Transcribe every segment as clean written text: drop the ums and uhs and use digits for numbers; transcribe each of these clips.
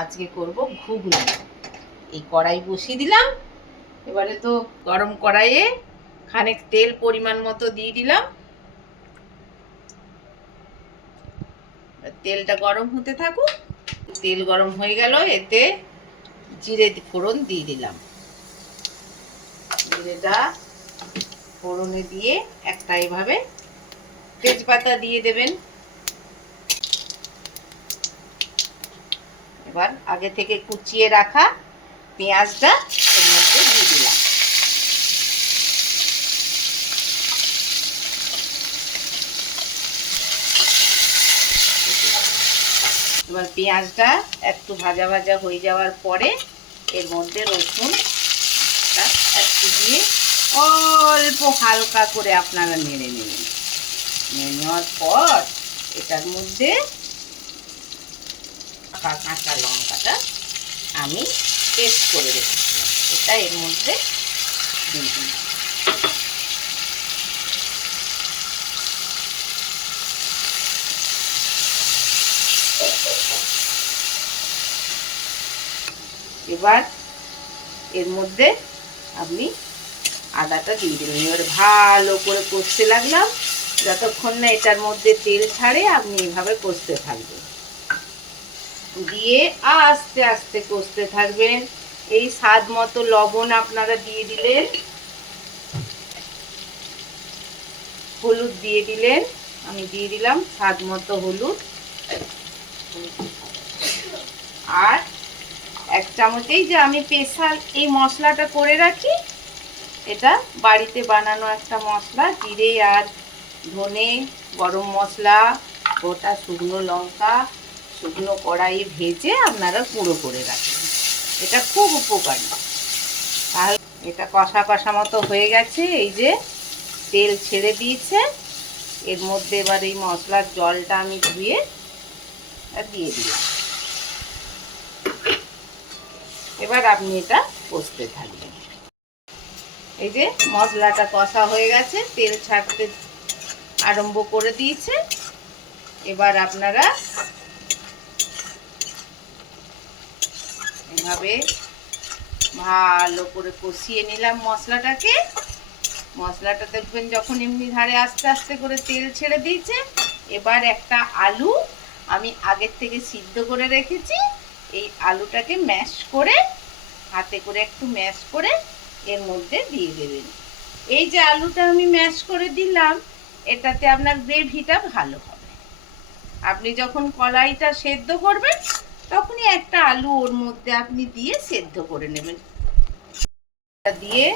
আজকে করব ঘুগনি। এই কড়াই বসিয়ে দিলাম। এবারে তো গরম কড়াইয়ে খানিক তেল পরিমাণ মতো দিয়ে দিলাম। তেলটা গরম হতে থাকুক। তেল গরম হয়ে গেল, এতে জিরে ফোড়ন দিয়ে দিলাম। জিরেটা ফোড়নে দিয়ে একটা এভাবে তেজপাতা দিয়ে দেবেন। এবার আগে থেকে কুচিয়ে রাখা পেঁয়াজটা এর মধ্যে দিয়ে দিলাম। এবার পেঁয়াজটা একটু ভাজা ভাজা হয়ে যাওয়ার পরে এর মধ্যে রসুনটা একটু দিয়ে অল্প হালকা করে আপনারা নেড়ে নেবেন। নেড়ে নেওয়ার পর এটার মধ্যে কাঁচা লঙ্কাটা আমি পেস্ট করে রেখেছিলাম, এটা এর মধ্যে দিয়ে দিলাম। এবার এর মধ্যে আপনি আদাটা দিয়ে দিলেন। এবার ভালো করে কষতে লাগলাম, যতক্ষণ না এটার মধ্যে তেল ছাড়ে আপনি এভাবে কষতে থাকবেন। দিয়ে আস্তে আস্তে কষতে থাকবেন। এই স্বাদ মতো লবণ আপনারা দিয়ে দিলেন, হলুদ দিয়ে দিলেন, আমি দিয়ে দিলাম স্বাদ মতো হলুদ। আর এক চামচেই যে আমি স্পেশাল এই মশলাটা করে রাখি, এটা বাড়িতে বানানো একটা মশলা, জিরে আর ধনে, গরম মশলা, গোটা শুকনো লঙ্কা, শুকনো কড়াইয়ে ভেজে আপনারা গুঁড়ো করে রাখেন। এটা খুব উপকারী। তাহলে এটা কষা কষা মতো হয়ে গেছে, এই যে তেল ছেড়ে দিয়েছে। এর মধ্যে এবার এই মশলার জলটা আমি ধুয়ে দিয়ে দিলাম। এবার আপনি এটা কষতে থাকবেন। এই যে মশলাটা কষা হয়ে গেছে, তেল ছাড়তে আরম্ভ করে দিয়েছে। এবার আপনারা এভাবে ভালো করে কষিয়ে নিলাম মশলাটাকে। মশলাটা দেখবেন যখন এমনি ধারে আস্তে আস্তে করে তেল ছেড়ে দিয়েছে, এবার একটা আলু আমি আগের থেকে সিদ্ধ করে রেখেছি, এই আলুটাকে ম্যাশ করে হাতে করে একটু ম্যাশ করে এর মধ্যে দিয়ে দেবেন। এই যে আলুটা আমি ম্যাশ করে দিলাম, এটাতে আপনার গ্রেভিটা ভালো হবে। আপনি যখন কড়াইটা সেদ্ধ করবেন তখনই একটা আলু ওর মধ্যে আপনি দিয়ে সেদ্ধ করে নেবেন। দিয়ে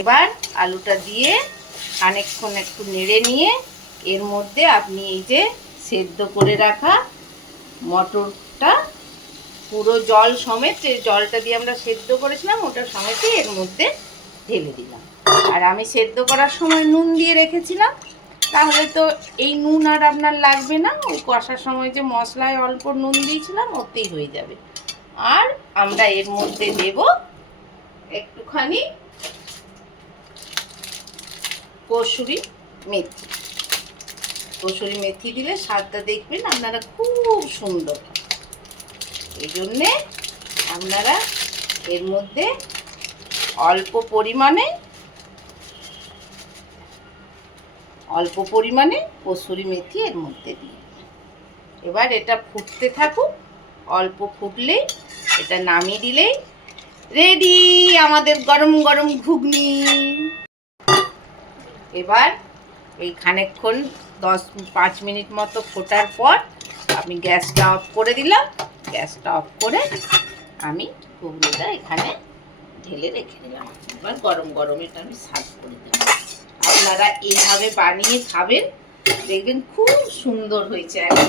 এবার আলুটা দিয়ে খানিকক্ষণ একটু নেড়ে নিয়ে এর মধ্যে আপনি এই যে সেদ্ধ করে রাখা মটরটা পুরো জল সমেত, যে জলটা দিয়ে আমরা সেদ্ধ করেছিলাম ওটা সমেতই এর মধ্যে ঢেলে দিলাম। আর আমি সেদ্ধ করার সময় নুন দিয়ে রেখেছিলাম, তাহলে তো এই নুন আর আপনার লাগবে না। ওই কষার সময় যে মশলায় অল্প নুন দিয়েছিলাম ওতেই হয়ে যাবে। আর আমরা এর মধ্যে দেব একটুখানি কসুরি মেথি। কসুরি মেথি দিলে স্বাদটা দেখবেন আপনারা খুব সুন্দর। এই জন্যে আপনারা এর মধ্যে অল্প পরিমাণে কসুরি মেথি এর মধ্যে দিয়ে। এবার এটা ফুটতে থাকুক, অল্প ফুটলেই এটা নামিয়ে দিলেই রেডি আমাদের গরম গরম ঘুগনি। এবার এই খানিকক্ষণ 5 মিনিট মতো ফোটার পর আমি গ্যাসটা অফ করে দিলাম। গ্যাসটা অফ করে আমি ঘুগনিটা এখানে ঢেলে রেখে দিলাম। এবার গরম গরম এটা আমি সার্ভ করে দিলাম। আপনারা এইভাবে বানিয়ে খাবেন, দেখবেন খুব সুন্দর হয়েছে, একদম